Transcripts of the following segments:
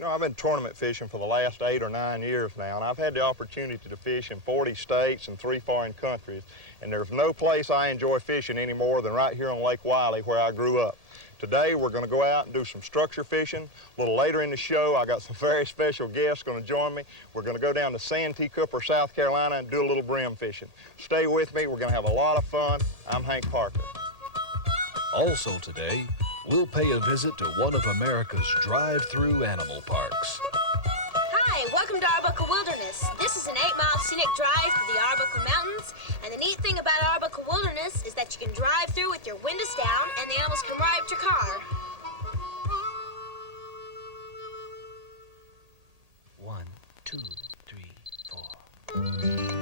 You know, I've been tournament fishing for the last 8 or 9 years now, and I've had the opportunity to fish in 40 states and 3 foreign countries, and there's no place I enjoy fishing any more than right here on Lake Wiley where I grew up. Today, we're going to go out and do some structure fishing. A little later in the show, I got some very special guests going to join me. We're going to go down to Santee Cooper, South Carolina, and do a little brim fishing. Stay with me. We're going to have a lot of fun. I'm Hank Parker. Also today, we'll pay a visit to one of America's drive-through animal parks. Hi, welcome to Arbuckle Wilderness. This is an 8-mile scenic drive through the Arbuckle Mountains, and the neat thing about Arbuckle Wilderness is that you can drive through with your windows down and the animals come right up to your car. 1, 2, 3, 4.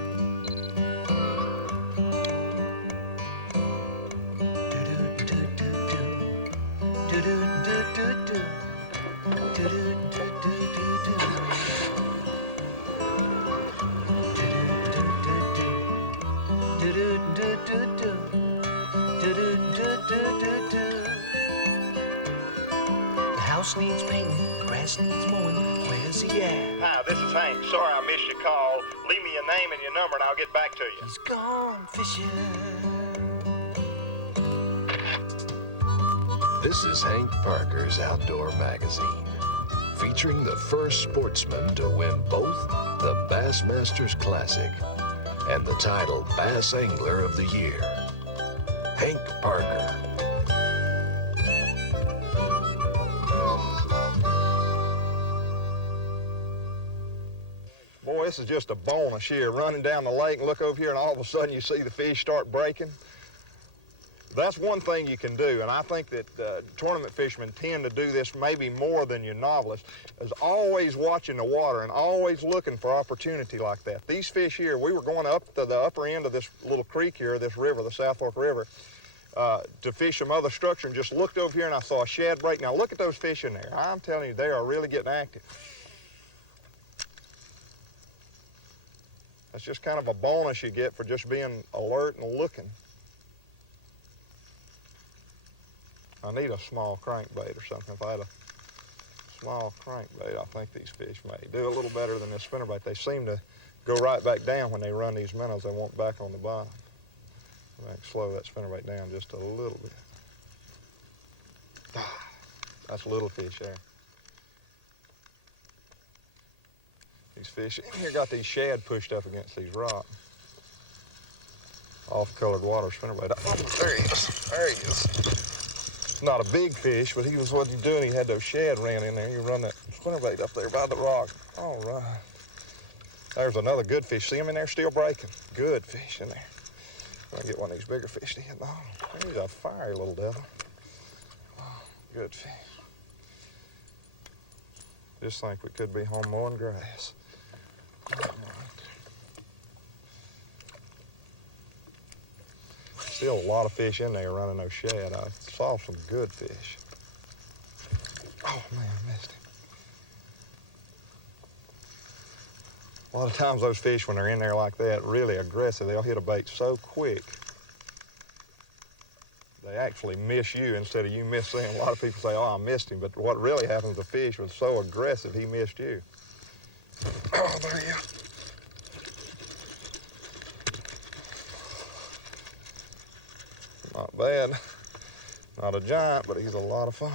The house needs painting, the grass needs mowing. Where's he at? Hi, this is Hank. Sorry I missed your call. Leave me your name and your number, and I'll get back to you. He's gone fishing. This is Hank Parker's Outdoor Magazine, featuring the first sportsman to win both the Bassmasters Classic and the title Bass Angler of the Year, Hank Parker. Boy, this is just a bonus here. Running down the lake and look over here, and all of a sudden you see the fish start breaking. That's one thing you can do, and I think that tournament fishermen tend to do this maybe more than your novelists, is always watching the water and always looking for opportunity like that. These fish here, we were going up to the upper end of this little creek here, this river, the South Fork River, to fish some other structure, and just looked over here and I saw a shad break. Now look at those fish in there. I'm telling you, they are really getting active. That's just kind of a bonus you get for just being alert and looking. I need a small crankbait or something. If I had a small crankbait, I think these fish may do a little better than this spinnerbait. They seem to go right back down when they run these minnows. They won't back on the bottom. I can slow that spinnerbait down just a little bit. That's a little fish there. These fish in here got these shad pushed up against these rocks. Off-colored water spinnerbait. Oh, there he is. There he is. Not a big fish, but what he's doing, he had those shad ran in there. You run that spinnerbait up there by the rock. All right. There's another good fish. See him in there still breaking? Good fish in there. I'll get one of these bigger fish to hit. Oh, he's a fiery little devil. Oh, good fish. Just think we could be home mowing grass. Still a lot of fish in there running those shad. I saw some good fish. Oh, man, I missed him. A lot of times those fish, when they're in there like that, really aggressive, they'll hit a bait so quick, they actually miss you instead of you miss them. A lot of people say, oh, I missed him, but what really happens, the fish was so aggressive, he missed you. Oh, there you go. Not bad. Not a giant, but he's a lot of fun.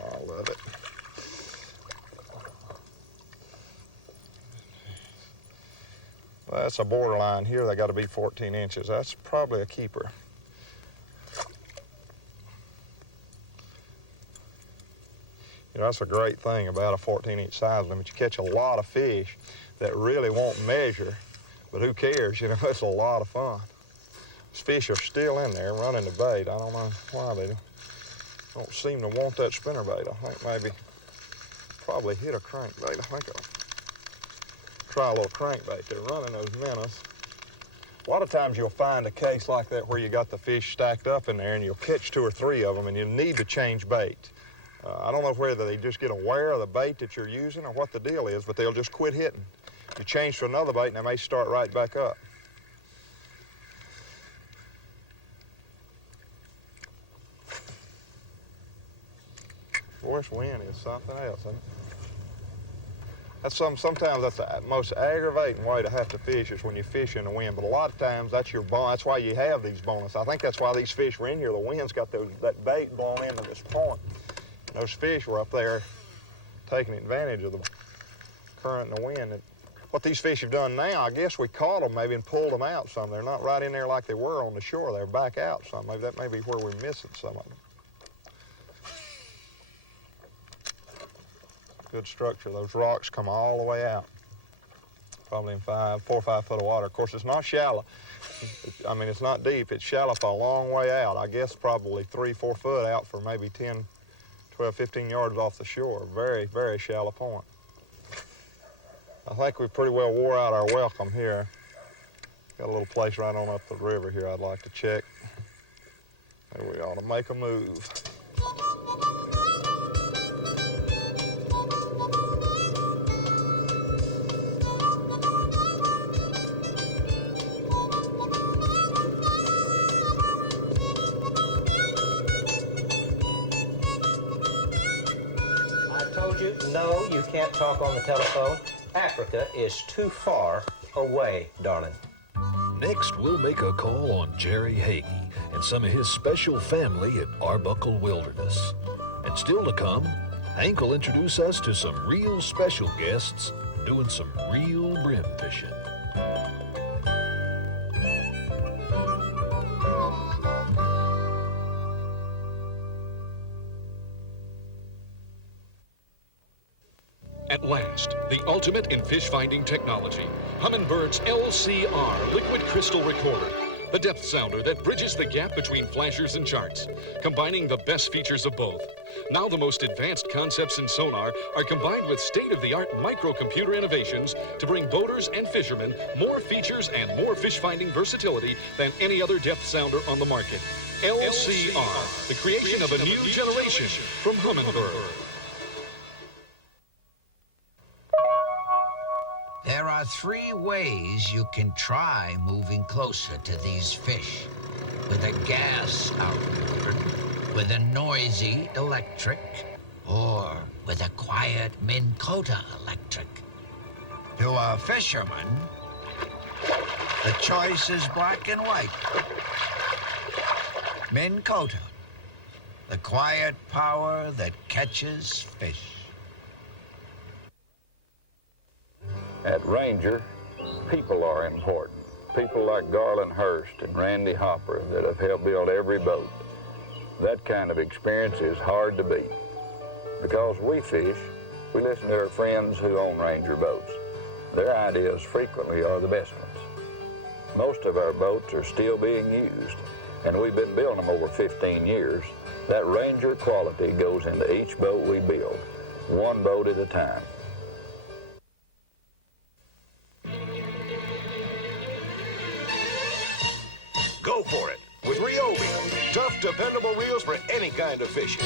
I love it. Well, that's a borderline here. They got to be 14 inches. That's probably a keeper. You know, that's a great thing about a 14-inch size limit. You catch a lot of fish that really won't measure, but who cares? You know, it's a lot of fun. These fish are still in there running the bait. I don't know why they don't seem to want that spinnerbait. I think maybe probably hit a crankbait. I think I'll try a little crankbait. They're running those minnows. A lot of times you'll find a case like that where you got the fish stacked up in there and you'll catch 2 or 3 of them and you need to change bait. I don't know whether they just get aware of the bait that you're using or what the deal is, but they'll just quit hitting. You change to another bait and they may start right back up. Force wind is something else, isn't it? Sometimes that's the most aggravating way to have to fish is when you fish in the wind. But a lot of times that's your bonus. That's why you have these bonus. I think that's why these fish were in here. The wind's got that bait blown into this point. And those fish were up there taking advantage of the current and the wind. And what these fish have done now, I guess we caught them maybe and pulled them out some. They're not right in there like they were on the shore. They're back out some. Maybe that may be where we're missing some of them. Good structure. Those rocks come all the way out, probably in 4 or 5 foot of water. Of course, it's not shallow. I mean, it's not deep. It's shallow for a long way out. I guess probably 3 or 4 foot out for maybe 10, 12, 15 yards off the shore. Very, very shallow point. I think we pretty well wore out our welcome here. Got a little place right on up the river here I'd like to check. Maybe we ought to make a move. No, you can't talk on the telephone. Africa is too far away, darling. Next, we'll make a call on Jerry Hagee and some of his special family at Arbuckle Wilderness. And still to come, Hank will introduce us to some real special guests doing some real brim fishing. At last, the ultimate in fish-finding technology, Humminbird's LCR Liquid Crystal Recorder, the depth sounder that bridges the gap between flashers and charts, combining the best features of both. Now the most advanced concepts in sonar are combined with state-of-the-art microcomputer innovations to bring boaters and fishermen more features and more fish-finding versatility than any other depth sounder on the market. LCR, the creation of a new generation from Humminbird. There are 3 ways you can try moving closer to these fish. With a gas outboard, with a noisy electric, or with a quiet Minn Kota electric. To a fisherman, the choice is black and white. Minn Kota, the quiet power that catches fish. At Ranger, people are important. People like Garland Hurst and Randy Hopper that have helped build every boat. That kind of experience is hard to beat. Because we fish, we listen to our friends who own Ranger boats. Their ideas frequently are the best ones. Most of our boats are still being used, and we've been building them over 15 years. That Ranger quality goes into each boat we build, one boat at a time. Go for it with Ryobi. Tough, dependable reels for any kind of fishing.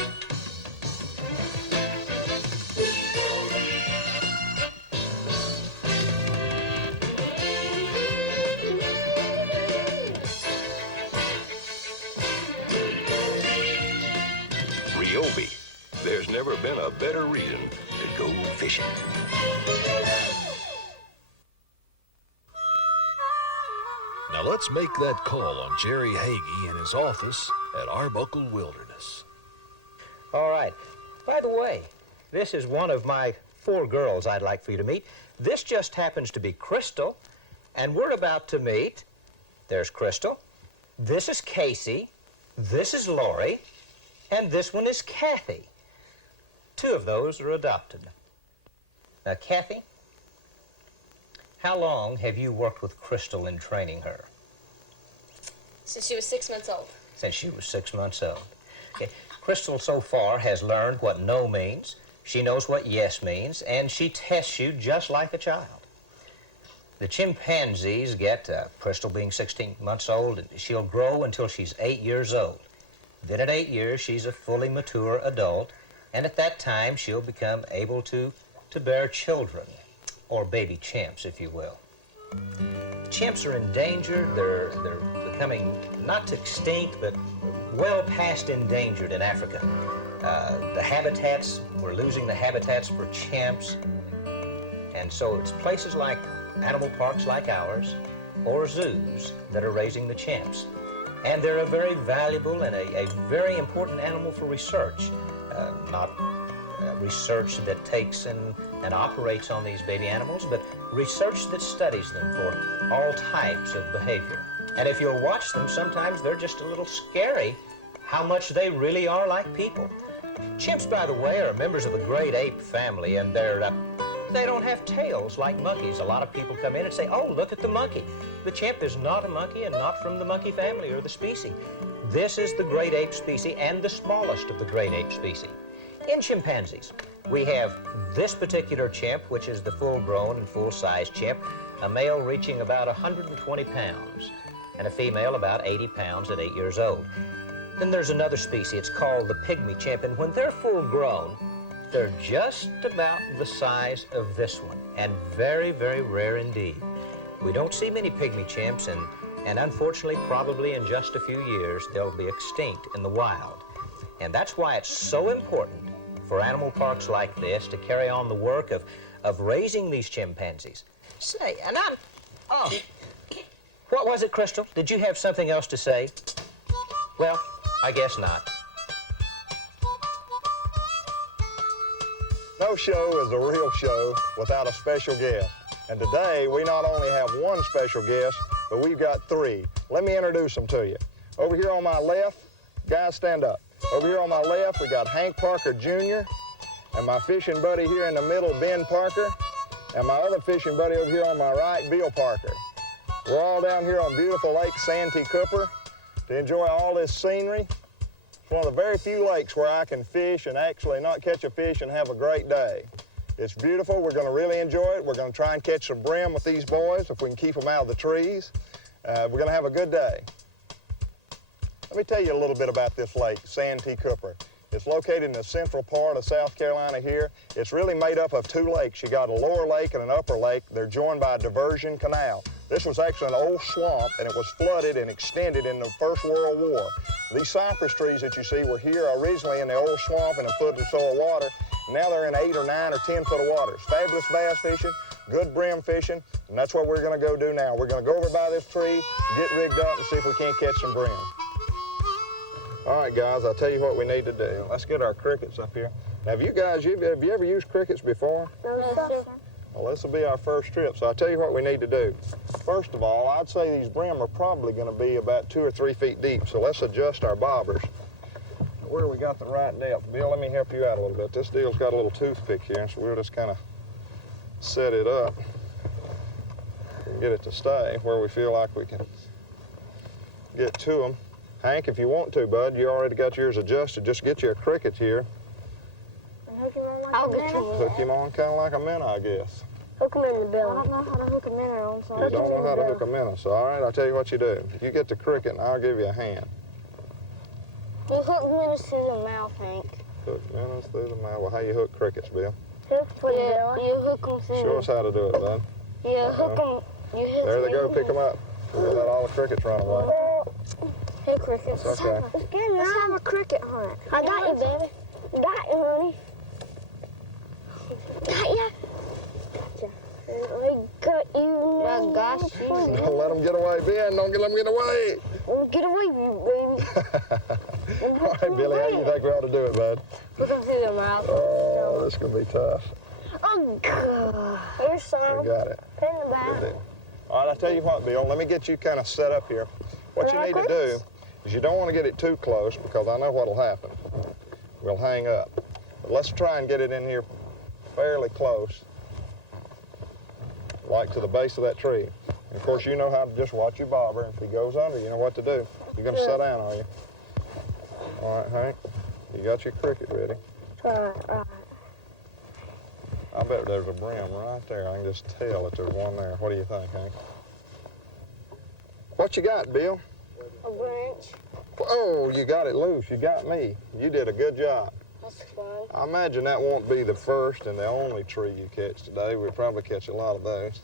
Ryobi. There's never been a better reason to go fishing. Now let's make that call on Jerry Hagee and his office at Arbuckle Wilderness. All right. By the way, this is one of my 4 girls I'd like for you to meet. This just happens to be Crystal, and we're about to meet. There's Crystal. This is Casey. This is Lori. And this one is Kathy. 2 of those are adopted. Now, Kathy, how long have you worked with Crystal in training her? Since she was 6 months old. Since she was 6 months old. Okay. Crystal so far has learned what no means, she knows what yes means, and she tests you just like a child. The chimpanzees get, Crystal being 16 months old, and she'll grow until she's 8 years old. Then at 8 years, she's a fully mature adult, and at that time, she'll become able to bear children, or baby chimps, if you will. Chimps are endangered. They're becoming not extinct, but well past endangered in Africa. The habitats, we're losing the habitats for chimps. And so it's places like animal parks like ours or zoos that are raising the chimps. And they're a very valuable and a very important animal for research. Not research that takes and operates on these baby animals, but research that studies them for all types of behavior. And if you'll watch them, sometimes they're just a little scary how much they really are like people. Chimps, by the way, are members of the great ape family, and they don't have tails like monkeys. A lot of people come in and say, oh, look at the monkey. The chimp is not a monkey and not from the monkey family or the species. This is the great ape species and the smallest of the great ape species. In chimpanzees, we have this particular chimp, which is the full-grown and full-size chimp, a male reaching about 120 pounds and a female about 80 pounds at 8 years old. Then there's another species, it's called the pygmy chimp, and when they're full-grown, they're just about the size of this one, and very, very rare indeed. We don't see many pygmy chimps, and unfortunately, probably in just a few years, they'll be extinct in the wild. And that's why it's so important for animal parks like this to carry on the work of raising these chimpanzees. Say, and what was it, Crystal? Did you have something else to say? Well, I guess not. No show is a real show without a special guest. And today, we not only have one special guest, but we've got three. Let me introduce them to you. Over here on my left, guys, stand up. Over here on my left, we got Hank Parker Jr., and my fishing buddy here in the middle, Ben Parker, and my other fishing buddy over here on my right, Bill Parker. We're all down here on beautiful Lake Santee Cooper to enjoy all this scenery. It's one of the very few lakes where I can fish and actually not catch a fish and have a great day. It's beautiful. We're going to really enjoy it. We're going to try and catch some brim with these boys if we can keep them out of the trees. We're going to have a good day. Let me tell you a little bit about this lake, Santee Cooper. It's located in the central part of South Carolina here. It's really made up of two lakes. You got a lower lake and an upper lake. They're joined by a diversion canal. This was actually an old swamp, and it was flooded and extended in the First World War. These cypress trees that you see were here originally in the old swamp in a foot or so of water. Now they're in 8 or 9 or 10 foot of water. It's fabulous bass fishing, good brim fishing, and that's what we're going to go do now. We're going to go over by this tree, get rigged up, and see if we can't catch some brim. All right, guys, I'll tell you what we need to do. Let's get our crickets up here. Now, have you ever used crickets before? No, sir. Well, this will be our first trip, so I'll tell you what we need to do. First of all, I'd say these brim are probably going to be about 2 or 3 feet deep, so let's adjust our bobbers. Where we got the right depth. Bill, let me help you out a little bit. This deal's got a little toothpick here, so we'll just kind of set it up and get it to stay where we feel like we can get to them. Hank, if you want to, bud, you already got yours adjusted. Just get you a cricket here. Hook him on like a minnow? Hook him on kind of like a minnow, I guess. Hook him in the belly. I don't know how to hook a minnow on, so You don't know how to hook a minnow, so all right, I'll tell you what you do. You get the cricket and I'll give you a hand. You hook minnows through the mouth, Hank. Hook minnows through the mouth. Well, how you hook crickets, Bill? Hook for the belly. You hook them through. Show us how to do it, bud. You hook them. You hit There they them go, in. pick them up. We'll let all the crickets run away. Hey, crickets. It's okay. Let's have a cricket hunt. I got you, baby. Got you, honey. Got you. Gotcha. I got you. I got you. Don't let them get away, Ben. Don't let them get away. Get away, baby. All right, Billy, how do you think we ought to do it, bud? Hook them through their mouth. Oh, this is going to be tough. Oh, God. Here's some. We got it. Put in the Good bag. deal. All right, I'll tell you what, Bill. Let me get you kind of set up here. What you need to do is you don't want to get it too close because I know what'll happen. We'll hang up. But let's try and get it in here fairly close, like to the base of that tree. And of course, you know how to just watch your bobber. If he goes under, you know what to do. You're going to sit down, are you? All right, Hank, you got your cricket ready. Right. I bet there's a brim right there. I can just tell that there's one there. What do you think, Hank? What you got, Bill? A branch. Oh, you got it loose. You got me. You did a good job. That's fun. I imagine that won't be the first and the only tree you catch today. We'll probably catch a lot of those.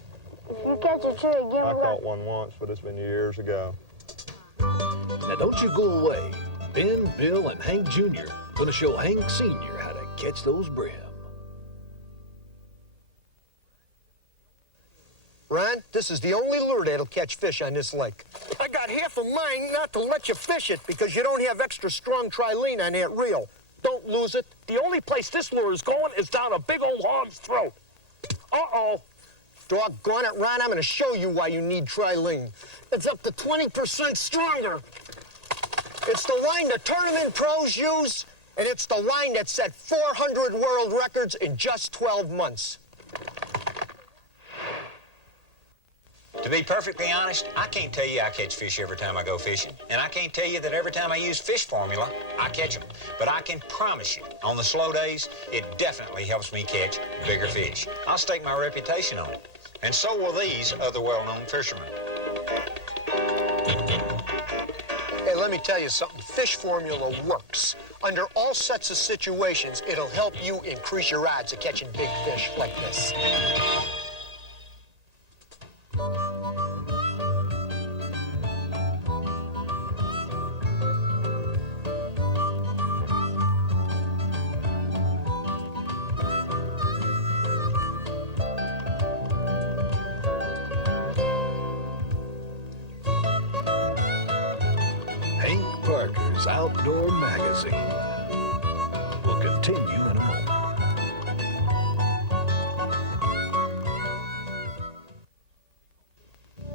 If you catch a tree again, I caught one once, but it's been years ago. Now don't you go away. Ben, Bill, and Hank Jr. gonna show Hank Sr. how to catch those brim. Ron, this is the only lure that'll catch fish on this lake. I got half of mine not to let you fish it because you don't have extra strong trilene on that reel. Don't lose it. The only place this lure is going is down a big old hog's throat. Uh-oh. Doggone it, Ron, I'm going to show you why you need trilene. It's up to 20% stronger. It's the line the tournament pros use, and it's the line that set 400 world records in just 12 months. To be perfectly honest, I can't tell you I catch fish every time I go fishing, and I can't tell you that every time I use fish formula, I catch them. But I can promise you, on the slow days, it definitely helps me catch bigger fish. I'll stake my reputation on it, and so will these other well-known fishermen. Hey, let me tell you something. Fish formula works. Under all sets of situations, it'll help you increase your odds of catching big fish like this. Hank Parker's Outdoor Magazine will continue in a moment.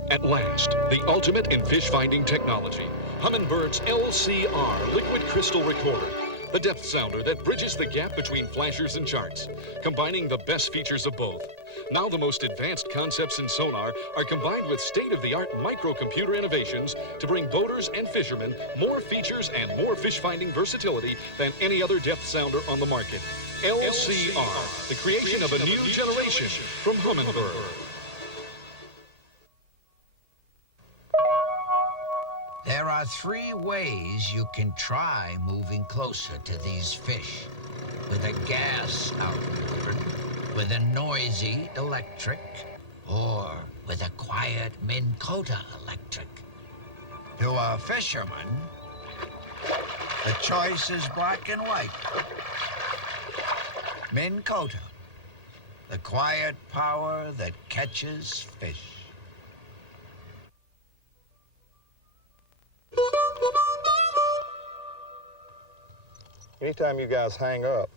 At last, the ultimate in fish finding technology. Humminbird's LCR liquid crystal recorder. The depth sounder that bridges the gap between flashers and charts, combining the best features of both. Now the most advanced concepts in sonar are combined with state-of-the-art microcomputer innovations to bring boaters and fishermen more features and more fish-finding versatility than any other depth sounder on the market. LCR, the creation of a new generation from Humminbird. There are 3 ways you can try moving closer to these fish. With a gas outboard, with a noisy electric, or with a quiet Minn Kota electric. To a fisherman, the choice is black and white. Minn Kota, the quiet power that catches fish. Anytime you guys hang up,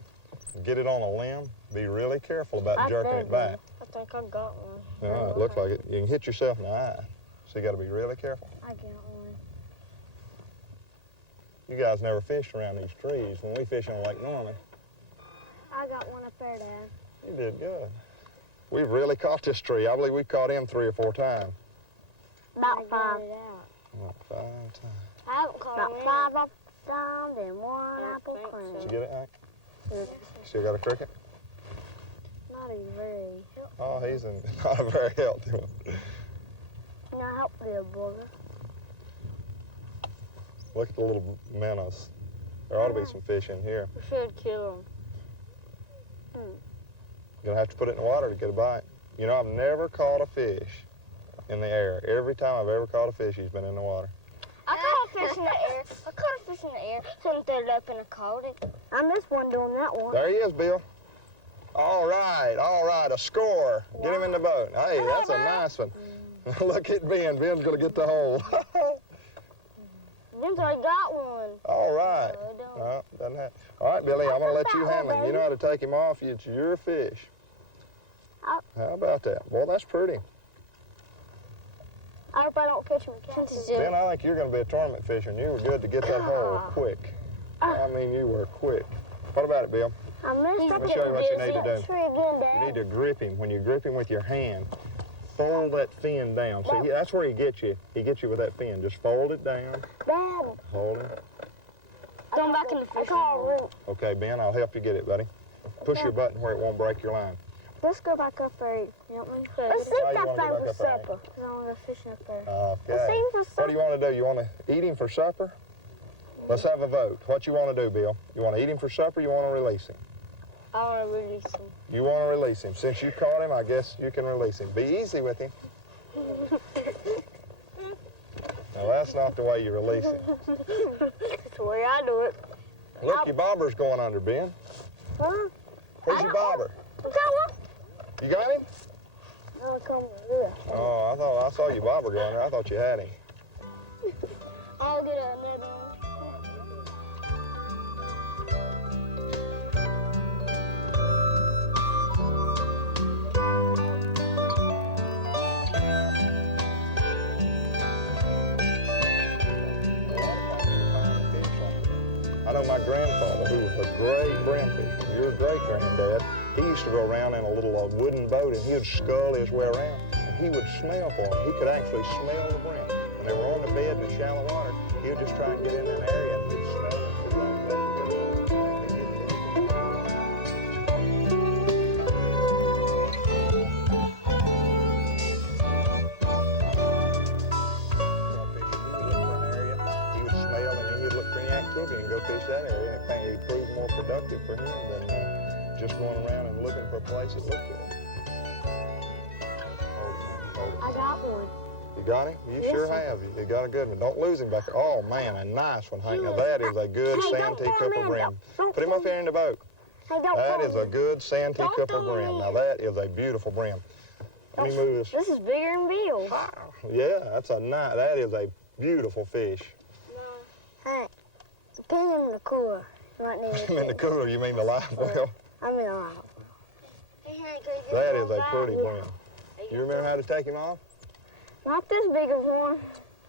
get it on a limb, be really careful about jerking it back. I think I got one. No, it looks like it. You can hit yourself in the eye, so you got to be really careful. I got one. You guys never fished around these trees. When we fish on Lake Norman, I got one up there, Dad. you did good. We've really caught this tree. I believe we caught him 3 or 4 times. About 5. About 5 times. I haven't caught about 5 up down and 1 apple cream. Did you get it, Hank? Still got a cricket? Not a very healthy. Oh, he's not a very healthy one. Not healthy, a booger. Look at the little minnows. There ought to be some fish in here. We should kill them. You're gonna have to put it in the water to get a bite. You know, I've never caught a fish in the air. Every time I've ever caught a fish, he's been in the water. I caught a fish in the air. I caught a fish in the air. Couldn't throw it up and I caught it. I missed one doing that one. There he is, Bill. All right, a score. Get him in the boat. Hey, that's a nice one. Look at Ben. Ben's gonna get the hole. Ben's already got one. All right. No, Doesn't have. All right, Billy, I'm gonna let you handle him. You know how to take him off. It's your fish. How about that? Boy, that's pretty. I hope I don't catch him. Ben, I think you're going to be a tournament fisher, and you were good to get that hole quick. I mean, you were quick. What about it, Bill? I missed Let me show you what you need to do. You need to grip him. When you grip him with your hand, fold that fin down. See, that's where he gets you. He gets you with that fin. Just fold it down. Dad. Hold him. Going back in the fish hole. Okay, Ben, I'll help you get it, buddy. Push your button where it won't break your line. Let's go back up there. Help me. Let's see that thing for supper. I want to go fishing up there. Okay. Let's see him for supper. What do you want to do? You want to eat him for supper? Let's have a vote. What you want to do, Bill? You want to eat him for supper or you want to release him? I want to release him. You want to release him. Since you caught him, I guess you can release him. Be easy with him. Now, that's not the way you release him. That's the way I do it. Look, your bobber's going under, Ben. Huh? Where's your bobber? You got him? No, come here. Oh, I saw your bobber going there. I thought you had him. I'll get another one. I know my grandfather, who was a great brim fisherman, your great-granddad, he used to go around in a little wooden boat, and he would scull his way around, and he would smell for them. He could actually smell the brim. When they were on the bed in the shallow water, he would just try and get in that area, and he'd smell them. And go fish that area. I think it proved more productive for him than just going around and looking for a place that looked good. I got one. You got him? You sure have. You got a good one. Don't lose him back there. Oh, man, a nice one, Hank. Now, that is a good Santee Cooper brim. Put him up here in the boat. That is a good Santee Cooper brim. Now, that is a beautiful brim. Let me move this. This is bigger than Bill. Yeah, that is a beautiful fish. Hey. Put him in the cooler. In the cooler, you mean the live well? I mean the live. That is a pretty brim. You remember how to take him off? Not this big of one.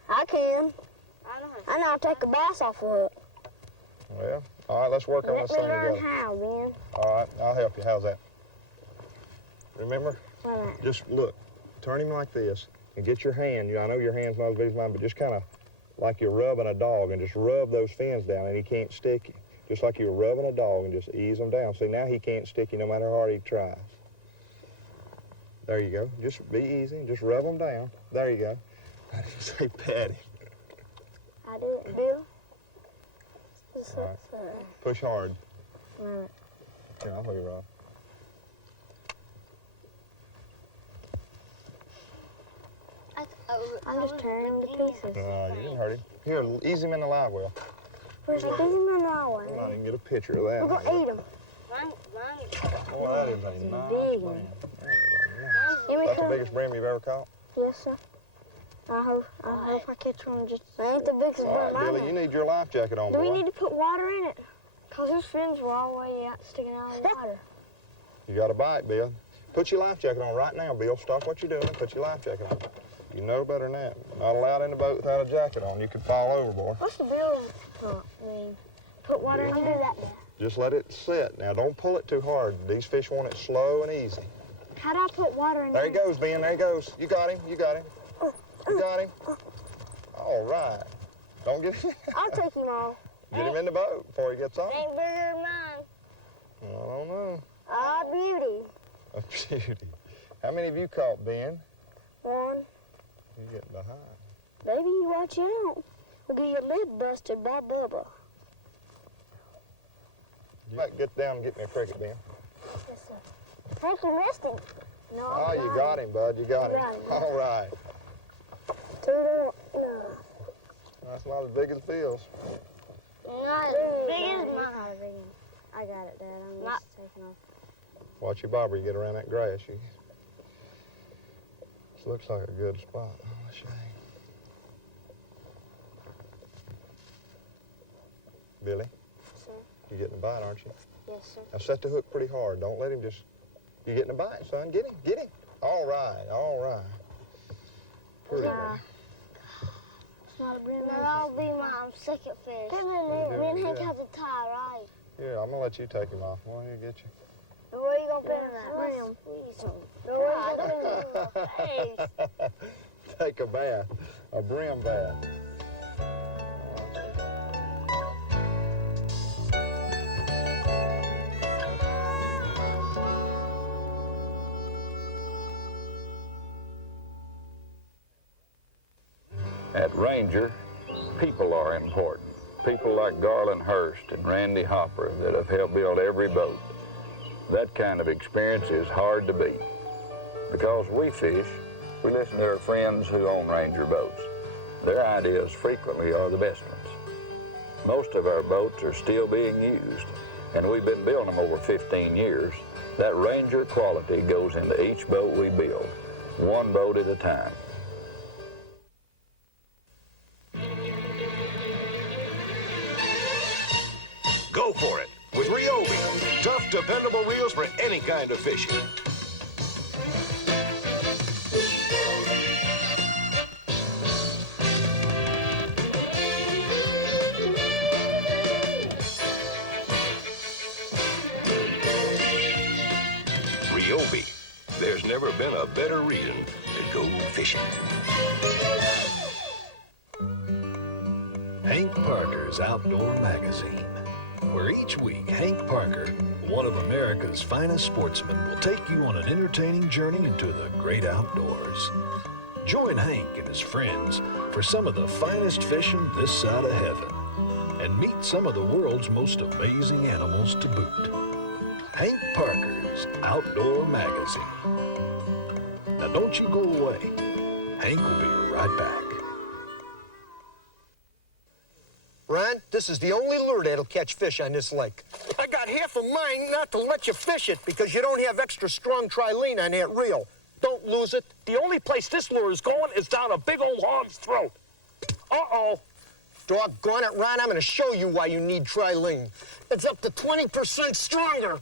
I can. I know how to take a bass off a hook. Well, all right, let's work on this thing together. Let me learn how, Ben. All right, I'll help you. How's that? Remember? All right. Just look, turn him like this, and get your hand. I know your hand's not as big as mine, but just kind of like you're rubbing a dog, and just rub those fins down, and he can't stick you. Just like you're rubbing a dog, and just ease them down. See, now he can't stick you no matter how hard he tries. There you go. Just be easy. Just rub them down. There you go. I didn't say pat him. I did, Bill. Right. Push hard. All right. Here, I'll hold you, Rob. I'm just tearing him to pieces. You didn't hurt him. Here, ease him in the live well. Where's he? Ease him in the live I'm well. not even get a picture of that. We're going to eat him. Boy, that is a nice big brim. one. That is a nice. That's the biggest brim you've ever caught? Yes, sir. I hope I catch one. Just ain't the biggest All right, brim I Billy, know. you need your life jacket on, Do boy. we need to put water in it? Because his fins were all the way out, sticking out of the water. You got a bite, Bill. Put your life jacket on right now, Bill. Stop what you're doing and put your life jacket on. You know better than that. Not allowed in the boat without a jacket on. You could fall overboard. What's the bill mean? Put water in there? Do that. Just let it sit. Now, don't pull it too hard. These fish want it slow and easy. How do I put water in there? There he goes, Ben. There he goes. You got him. You got him. You got him. All right. Don't get him. I'll take him off. Get him in the boat before he gets off. Ain't bigger than mine. I don't know. Ah, beauty. A beauty. How many have you caught, Ben? One. You're getting behind. Baby, you watch out. We'll get your lid busted by Bubba. You might get down and get me a cricket, Ben. Yes, sir. Hank, you missed him. No, Oh, you got him, bud. You got him. got him. All right. 2 to 1. No. That's not as big as Bill's. Not as big as mine. I got it, Dad. I'm just taking off. Watch your bobber. You get around that grass. This looks like a good spot. Oh, shame. Billy, Sir? you're getting a bite, aren't you? Yes, sir. Now set the hook pretty hard. Don't let him just... You're getting a bite, son. Get him. Get him. All right. All right. Pretty good. It's not a brim. No, that'll be my second fish. Put him in there. Me and Hank have to tie, right? Yeah, I'm going to let you take him off. Well, here, get you. Where you going to put him at? Brim. Where you going to put him? Take a bath. A brim bath. At Ranger, people are important. People like Garland Hurst and Randy Hopper that have helped build every boat. That kind of experience is hard to beat. Because we fish, we listen to our friends who own Ranger boats. Their ideas frequently are the best ones. Most of our boats are still being used, and we've been building them over 15 years. That Ranger quality goes into each boat we build, one boat at a time. Go for it with Ryobi. Tough, dependable reels for any kind of fishing. Ryobi. There's never been a better reason to go fishing. Hank Parker's Outdoor Magazine, where each week Hank Parker, one of America's finest sportsmen, will take you on an entertaining journey into the great outdoors. Join Hank and his friends for some of the finest fishing this side of heaven, and meet some of the world's most amazing animals to boot. Hank Parker's Outdoor Magazine. Now don't you go away. Hank will be right back. Ron, this is the only lure that'll catch fish on this lake. I got half of mine not to let you fish it because you don't have extra strong trilene on that reel. Don't lose it. The only place this lure is going is down a big old hog's throat. Uh-oh. Doggone it, Ron, I'm going to show you why you need trilene. It's up to 20% stronger.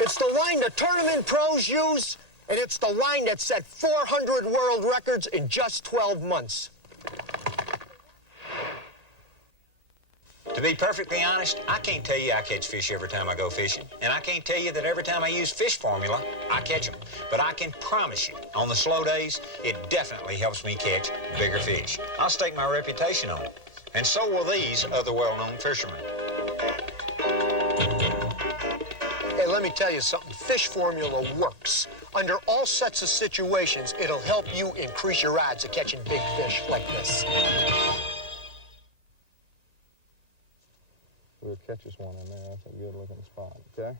It's the line the tournament pros use, and it's the line that set 400 world records in just 12 months. To be perfectly honest, I can't tell you I catch fish every time I go fishing. And I can't tell you that every time I use fish formula, I catch them. But I can promise you, on the slow days, it definitely helps me catch bigger fish. I'll stake my reputation on it. And so will these other well-known fishermen. Hey, let me tell you something. Fish formula works. Under all sets of situations, it'll help you increase your odds of catching big fish like this. We'll catch us one in there. That's a good looking spot, okay?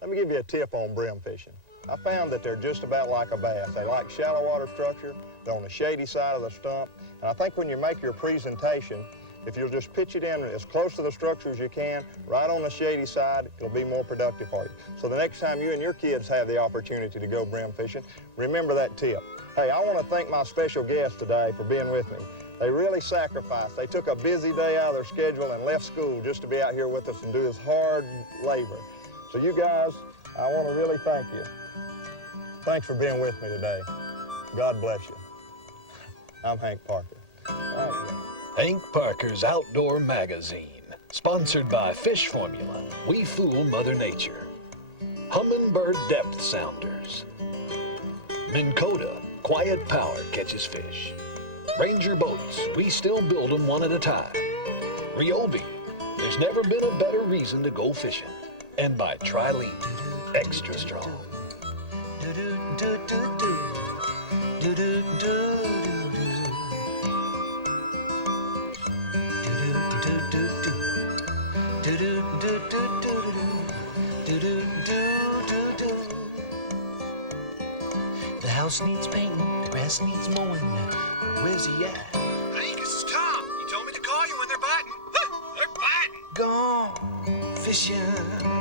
Let me give you a tip on brim fishing. I found that they're just about like a bass. They like shallow water structure. They're on the shady side of the stump. And I think when you make your presentation, if you'll just pitch it in as close to the structure as you can, right on the shady side, it'll be more productive for you. So the next time you and your kids have the opportunity to go brim fishing, remember that tip. Hey, I want to thank my special guests today for being with me. They really sacrificed. They took a busy day out of their schedule and left school just to be out here with us and do this hard labor. So you guys, I want to really thank you. Thanks for being with me today. God bless you. I'm Hank Parker. All right. Hank Parker's Outdoor Magazine, sponsored by Fish Formula. We fool Mother Nature. Humminbird Depth Sounders. Minn Kota, quiet power catches fish. Ranger boats, we still build them one at a time. Ryobi, there's never been a better reason to go fishing. And by Trilene, extra strong. The house needs painting, the grass needs mowing. Where's he at? Hey, this is Tom. You told me to call you when they're biting. They're biting. Gone fishing.